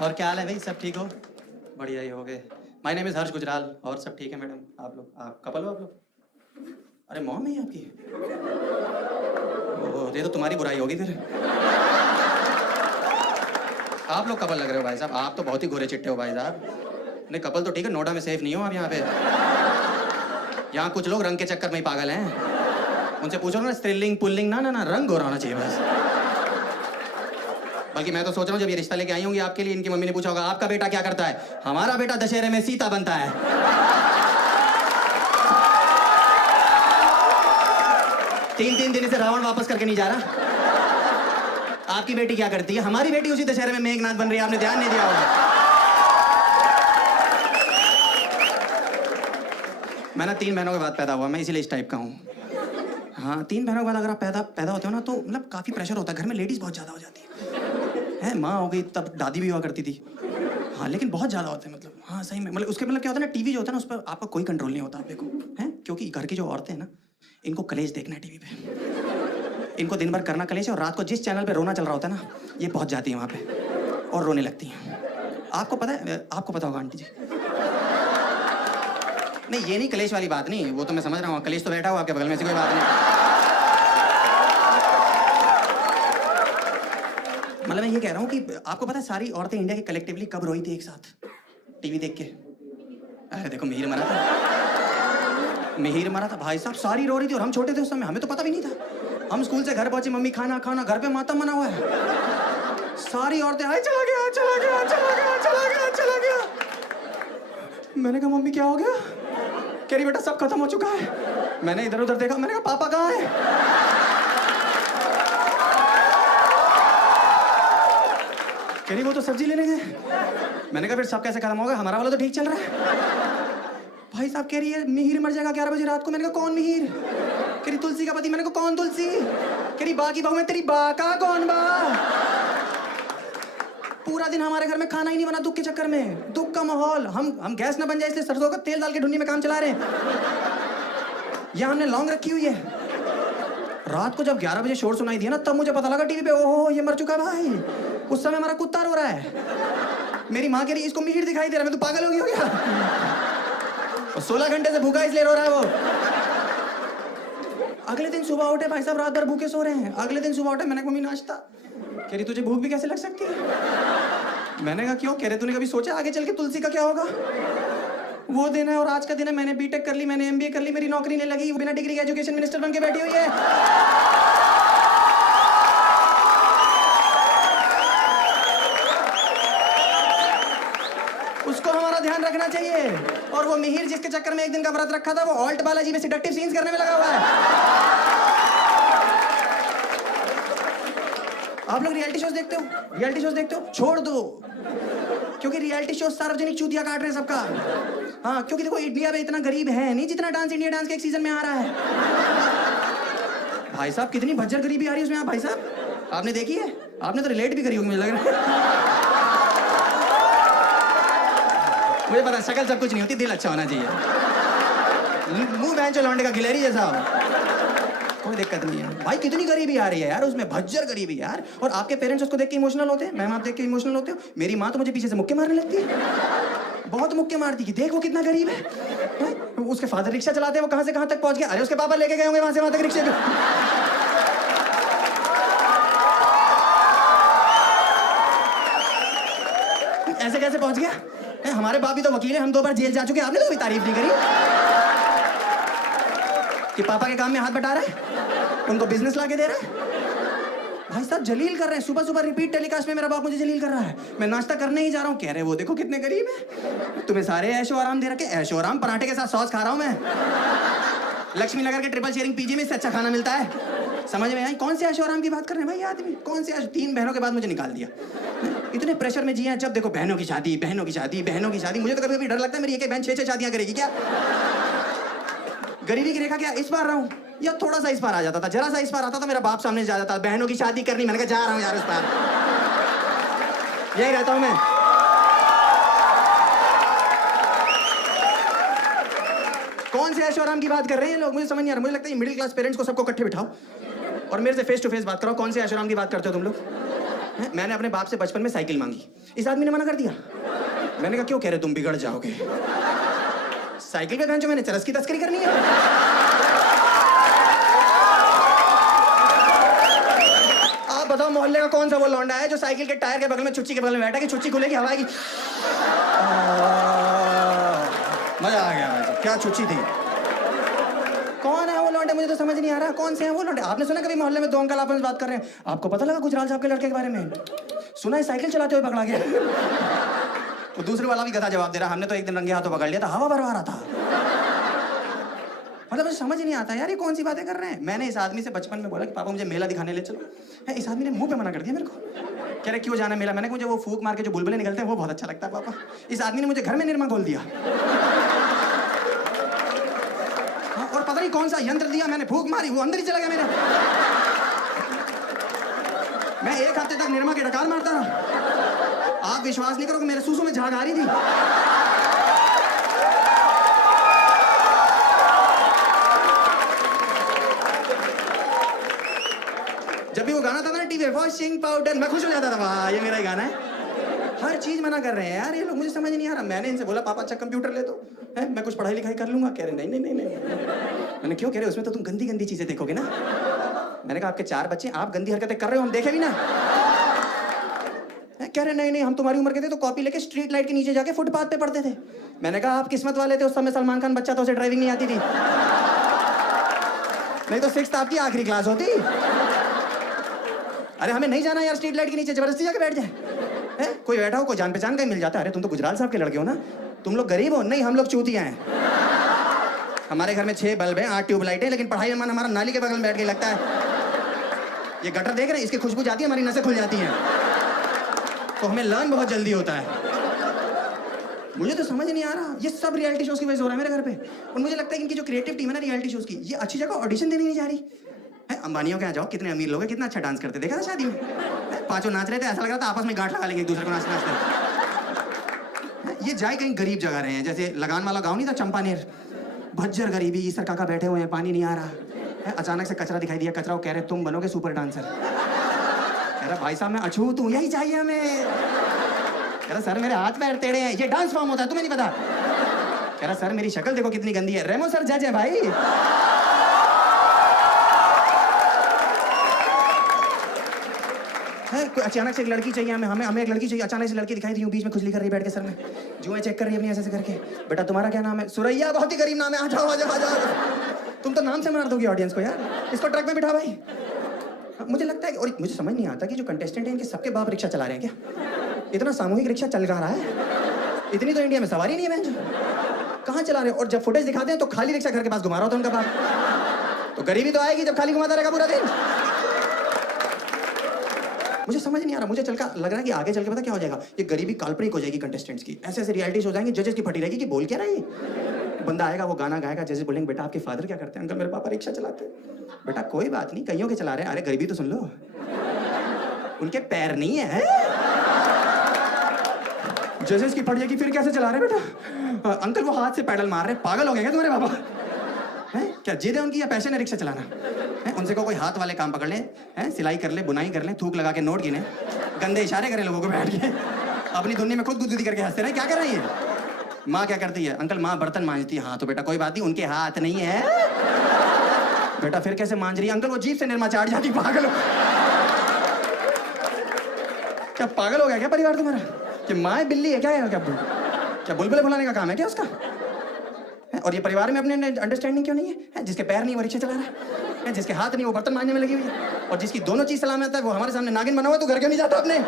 और क्या हाल है भाई, सब ठीक हो? बढ़िया ही हो गए। माय नेम इज़ हर्ष गुजराल। और सब ठीक है मैडम? आप लोग, आप कपल हो आप लोग? अरे मॉम है आपकी? ओह, ये तो तुम्हारी बुराई होगी फिर। आप लोग कपल लग रहे हो भाई साहब, आप तो बहुत ही गोरे चिट्टे हो भाई साहब। नहीं कपल तो ठीक है, नोएडा में सेफ नहीं हो आप यहाँ पे। यहाँ कुछ लोग रंग के चक्कर में ही पागल हैं। उनसे पूछो ना स्त्रीलिंग पुल्लिंग, ना ना ना, रंग गोरा होना चाहिए बस। बल्कि मैं तो सोच रहा हूँ जब ये रिश्ता लेके आई होंगी आपके लिए, इनकी मम्मी ने पूछा होगा आपका बेटा क्या करता है? हमारा बेटा दशहरे में सीता बनता है। 3-3 दिन से रावण वापस करके नहीं जा रहा। आपकी बेटी क्या करती है? हमारी बेटी उसी दशहरे में मेघनाथ बन रही है, आपने ध्यान नहीं दिया होगा। मैं ना 3 बहनों के बाद पैदा हुआ, मैं इसीलिए इस टाइप का हूँ। हाँ, 3 बहनों के बाद अगर आप पैदा होते हो ना, तो मतलब काफ़ी प्रेशर होता है घर में, लेडीज़ बहुत ज़्यादा हो जाती है। माँ हो गई तब दादी भी हुआ करती थी। हाँ लेकिन बहुत ज़्यादा होते हैं, मतलब हाँ सही में, मतलब उसके मतलब क्या होता है ना, टीवी जो होता है ना, उस पर आपका कोई कंट्रोल नहीं होता आप देखो, हैं, क्योंकि घर की जो औरतें हैं ना, इनको कलेश देखना है टीवी पे। इनको दिन भर करना कलेश है, और रात को जिस चैनल पे रोना चल रहा होता है ना, ये पहुंच जाती है वहाँ पे और रोने लगती हैं। आपको पता है, आपको पता होगा आंटी जी। नहीं ये नहीं, कलेश वाली बात नहीं, वो तो मैं समझ रहा हूँ, कलेश तो बैठा हुआ आपके बगल में, ऐसी कोई बात नहीं। मतलब मैं ये कह रहा हूँ कि आपको पता है सारी औरतें इंडिया की कलेक्टिवली कब रोई थी एक साथ टीवी देख के? अरे देखो मिहिर मरा था, मिहिर मरा था भाई साहब, सारी रो रही थी और हम छोटे थे उस समय, हमें तो पता भी नहीं था। हम स्कूल से घर पहुंचे, मम्मी खाना खाना, घर पे मातम मना हुआ है। सारी औरतें आए, चला गया चला गया चला गया चला गया चला गया। मैंने कहा मम्मी क्या हो गया? कह रही बेटा सब खत्म हो चुका है। मैंने इधर उधर देखा, मैंने कहा पापा कहाँ है? कह रही वो तो सब्जी लेने गए। मैंने कहा फिर सब कैसे खत्म होगा, हमारा वाला तो ठीक चल रहा है। भाई साहब कह रही है मिहिर मर जाएगा 11 बजे रात को। मैंने कहा कौन मिहिर? कह रही तुलसी का पति। मैंने कहा कौन तुलसी? कह रही बा की बहू में तेरी बा का कौन बा? पूरा दिन हमारे घर में खाना ही नहीं बना दुख के चक्कर में, दुख का माहौल। हम गैस ना बन जाए इसलिए सरसों का तेल डाल के ढूंढने में काम चला रहे हैं। यहाँ हमने लौंग रखी हुई है। रात को जब 11 बजे शोर सुनाई दिया ना, तब मुझे पता लगा टीवी पे, ओहो ये मर चुका है भाई। उस समय हमारा कुत्ता रो रहा है। मेरी माँ कह रही इसको मिहिर दिखाई दे रहा है। मैं तो पागल हो गई हो क्या? और 16 घंटे से भूखा इसलिए रो रहा है वो। अगले दिन सुबह उठे भाई साहब, रात भर भूखे सो रहे हैं। अगले दिन सुबह उठे, मैंने कहा मम्मी नाश्ता। कह रही तुझे भूख भी कैसे लग सकती है? मैंने कहा क्यों? कह रहे तूने कभी सोचा आगे चल के तुलसी का क्या होगा? वो दिन है और आज का दिन है। मैंने बीटेक कर ली, मैंने एमबीए कर ली, मेरी नौकरी नहीं लगी, बिना डिग्री के एजुकेशन मिनिस्टर बन के बैठी हुई है। उसको हमारा ध्यान रखना चाहिए। और वो मिहिर जिसके चक्कर में एक दिन का व्रत रखा था, वो ऑल्ट बालाजी में सिडक्टिव सीन्स करने में लगा हुआ है। आप लोग रियलिटी शोज देखते हो? रियलिटी शोज देखते हो? छोड़ दो, क्योंकि रियलिटी शो सार्वजनिक चूतिया काट रहे हैं सबका। हाँ क्योंकि देखो इंडिया में इतना गरीब है नहीं जितना डांस इंडिया डांस के एक सीजन में आ रहा है। भाई साहब कितनी भज्जर गरीबी आ रही है उसमें। आप भाई साहब आपने देखी है? आपने तो रिलेट भी करी होगी मुझे लग रहा है। मुझे पता शक्ल सब कुछ नहीं होती, दिल अच्छा होना चाहिए। मुंह बेंचो लौंडे का गिलहरी जैसा हो, कोई दिक्कत नहीं है भाई। कितनी गरीबी आ रही है यार उसमें, भज्जर गरीबी यार। और आपके पेरेंट्स उसको देख के इमोशनल होते हैं। मैम आप देख के इमोशनल होते हो? मेरी माँ तो मुझे पीछे से मुक्के मारने लगती है, बहुत मुक्के मारती कि देख वो कितना गरीब है। उसके फादर रिक्शा चलाते हैं, वो कहाँ से कहाँ तक पहुँच गया। अरे उसके पापा लेके गए होंगे वहाँ से वहाँ तक रिक्शे को। ऐसे कैसे पहुँच गया? हमारे बाप भी तो वकील है, हम 2 बार जेल जा चुके हैं, आपने तो कोई तारीफ नहीं करी कि पापा के काम में हाथ बटा रहा है, उनको बिजनेस लाके दे रहा है। भाई साहब जलील कर रहे हैं, सुबह सुबह रिपीट टेलीकास्ट में मेरा बाप मुझे जलील कर रहा है। मैं नाश्ता करने ही जा रहा हूँ, कह रहे वो देखो कितने गरीब है, तुम्हें सारे ऐशो आराम दे रखे। ऐशो आराम पराठे के साथ सॉस खा रहा हूँ मैं, लक्ष्मी नगर के ट्रिपल शेयरिंग पीजी में इससे अच्छा खाना मिलता है। समझ में आई? कौन से ऐशो आराम की बात कर रहे हैं भाई आदमी? कौन से 3 बहनों के बाद मुझे निकाल दिया। इतने प्रेशर में जिए हैं, जब देखो बहनों की शादी बहनों की शादी बहनों की शादी। मुझे तो कभी कभी डर लगता है मेरी एक बहन 6-6 शादियां करेगी क्या? गरीबी की रेखा क्या इस बार रहा हूँ, या थोड़ा सा इस बार आ जाता था, जरा सा इस बार आता था, मेरा बाप सामने से आ जाता था, बहनों की शादी करनी। मैंने कहा जा रहा हूँ यार इस बार, यही रहता हूँ मैं। कौन से ऐशो आराम की बात कर रहे हैं लोग? मुझे समझ नहीं आ रहा। मुझे लगता है मिडिल क्लास पेरेंट्स को सबको इकट्ठे बिठाओ और मेरे से फेस टू फेस बात करो। कौन से ऐशो आराम की बात करते हो तुम लोग? मैंने अपने बाप से बचपन में साइकिल मांगी, इस आदमी ने मना कर दिया। मैंने कहा क्यों? कह रहे तुम बिगड़ जाओगे। साइकिल पे बहन जो मैंने चरस की तस्करी करनी है। आप बताओ मोहल्ले का कौन सा वो लौंडा है जो साइकिल के टायर के बगल में छुच्ची के बगल में बैठा कि छुच्ची खुलेगी, हवा आएगी। मजा आ गया भाई। क्या छुच्ची थी? कौन है वो लौंडे? मुझे तो समझ नहीं आ रहा कौन से हैं वो लौंडे। आपने सुना कभी मोहल्ले में दो अंकल आपस में बात कर रहे हैं? आपको पता लगा गुजराल साहब के लड़के के बारे में? सुना है साइकिल चलाते हुए पकड़ा गया। तो दूसरे वाला भी गधा जवाब दे रहा, हमने तो एक दिन रंगे हाथों पकड़ लिया था, हवा भरवा रहा था। मतलब मुझे समझ नहीं आता यार ये कौन सी बातें कर रहे हैं। मैंने इस आदमी से बचपन में बोला कि पापा मुझे मेला दिखाने ले चलो, इस आदमी ने मुंह पे मना कर दिया मेरे को। कह रहे क्यों जाना मेला? मैंने कहा मुझे वो फूक मार के जो बुलबुले निकलते हैं वो बहुत अच्छा लगता है पापा। इस आदमी ने मुझे घर में निरमा खोल दिया। और पता नहीं कौन सा यंत्र दिया, मैंने फूक मारी, वो अंदर ही चला गया मेरे। मैं एक हफ्ते तक निरमा के डकार मारता रहा। आप विश्वास नहीं करोगे मेरे सूसू में झाग आ रही थी। जब भी वो गाना था ना टीवी वॉशिंग पाउडर, मैं खुश हो जाता था, वाह ये मेरा ही गाना है। हर चीज मना कर रहे हैं यार ये लोग, मुझे समझ नहीं आ रहा। मैंने इनसे बोला पापा अच्छा कंप्यूटर ले दो, है मैं कुछ पढ़ाई लिखाई कर लूंगा। कह रहे नहीं नहीं नहीं नहीं। मैंने क्यों? कह रहे उसमें तो तुम गंदी गंदी चीजें देखोगे ना। मैंने कहा आपके 4 बच्चे, आप गंदी हरकतें कर रहे हो, हम देखे भी ना। कह रहे नहीं नहीं हम तुम्हारी उम्र के थे तो कॉपी लेके स्ट्रीट लाइट के नीचे जाके फुटपाथ पे पढ़ते थे। मैंने कहा आप किस्मत वाले थे, उस समय सलमान खान बच्चा था, उसे ड्राइविंग नहीं आती थी, नहीं तो 6th आपकी आखिरी क्लास होती। अरे हमें नहीं जाना यार स्ट्रीट लाइट के नीचे, जबरदस्ती जाके बैठ जाए। है कोई बैठा हो, कोई जान पहचान का ही मिल जाता है। अरे तुम तो गुजराल साहब के लड़के हो ना, तुम लोग गरीब हो? नहीं हम लोग चूतिया हैं। हमारे घर में 6 बल्ब हैं, 8 ट्यूबलाइट है, लेकिन पढ़ाई में मन हमारा नाली के बगल में बैठ के लगता है। ये गटर देख रहे हैं, इसकी खुशबू जाती है, हमारी नसें खुल जाती हैं, तो हमें लर्न बहुत जल्दी होता है। मुझे तो समझ नहीं आ रहा ये सब रियलिटी शोज की वजह से हो रहा है मेरे घर पे। और मुझे लगता है कि इनकी जो क्रिएटिव टीम है ना रियलिटी शोज की, ये अच्छी जगह ऑडिशन देने नहीं जा रही है। अंबानियों के यहाँ जाओ, कितने अमीर लोग हैं, कितना अच्छा डांस करते, देखा था शादी में? पांचों नाच रहे थे, ऐसा लग रहा था आपस में गांठ लगा लेंगे एक दूसरे को नाचते नाचते। ये जाए कहीं गरीब जगह रहे हैं, जैसे लगान वाला गाँव नहीं था चंपानेर, भज्जर गरीबी, ईसर काका बैठे हुए हैं, पानी नहीं आ रहा है। अचानक से कचरा दिखाई दिया, कचरा वो कह रहे तुम बनोगे सुपर डांसर। कह रहा भाई साहब मैं अछूत हूँ, यही चाहिए हमें। कह रहा सर मेरे हाथ पैर टेढ़े हैं, ये डांस फॉर्म होता है तुम्हें नहीं पता। कह रहा सर मेरी शक्ल देखो कितनी गंदी है। रेमो सर जज है भाई। है कोई अचानक से एक लड़की चाहिए हमें एक लड़की चाहिए। अचानक से लड़की दिखाई दी, बीच में खुजली कर रही बैठ के सर में, जुएं चेक कर रही है अपनी ऐसे करके। बेटा तुम्हारा क्या नाम है? सुरैया, बहुत ही गरीब नाम है, आ जाओ आ जाओ आ जाओ। तुम तो नाम से मार दोगी ऑडियंस को यार, इसको ट्रक में बिठा भाई। मुझे लगता है और मुझे समझ नहीं आता कि जो कंटेस्टेंट हैं इनके सबके बाप रिक्शा चला रहे हैं क्या? इतना सामूहिक रिक्शा चल रहा है, इतनी तो इंडिया में सवारी नहीं है बहन। कहाँ चला रहे हो? और जब फुटेज दिखाते हैं तो खाली रिक्शा घर के पास घुमा रहा होता है उनका बाप। तो गरीबी तो आएगी जब खाली घुमाता रहेगा पूरा दिन। मुझे समझ नहीं आ रहा, मुझे लग रहा है कि आगे चल के पता क्या हो जाएगा, ये गरीबी काल्पनिक हो जाएगी कंटेस्टेंट्स की। ऐसे ऐसे रियलिटीज हो जाएंगे, जजेस की फटी रहेगी कि बोल क्या रहा है। बंदा आएगा, वो गाना गाएगा, जजेस बोलेंगे बेटा आपके फादर क्या करते हैं? अंकल मेरे पापा रिक्शा चलाते हैं। बेटा कोई बात नहीं, कईयों के चला रहे हैं। अरे गरीबी तो सुन लो, उनके पैर नहीं है। जजेस की फट जाएगी, फिर कैसे चला रहे बेटा? अंकल वो हाथ से पैडल मार रहे, पागल हो गए क्या तुम्हारे पापा? हैं क्या जिद है उनकी या पैशन है रिक्शा चलाना? है उनसे को कोई हाथ वाले काम पकड़ ले, हैं सिलाई कर ले, बुनाई कर ले, थूक लगा के नोट गिने, गंदे इशारे करे लोगों को बैठ के, अपनी दुनिया में खुद गुदगुदी करके हंसते रहे। क्या कर रही है? माँ क्या करती है? अंकल माँ बर्तन मांजती है। हाँ तो बेटा कोई बात नहीं, उनके हाथ नहीं है। बेटा फिर कैसे मांज रही है? अंकल वो जीभ से निरमा चाट जाती। पागल हो क्या? पागल हो गया क्या परिवार तुम्हारा? कि माँ बिल्ली है क्या? क्या बुलबुले फुलाने का काम है क्या उसका? और ये परिवार में अपने अंडरस्टैंडिंग क्यों नहीं है? जिसके पैर नहीं वो रिक्शा चला रहा है, जिसके हाथ नहीं वो बर्तन मांजने में लगी हुई है, और जिसकी दोनों चीज सलामत है वो हमारे सामने नागिन बना हुआ है, तो घर क्यों नहीं जाता अपने?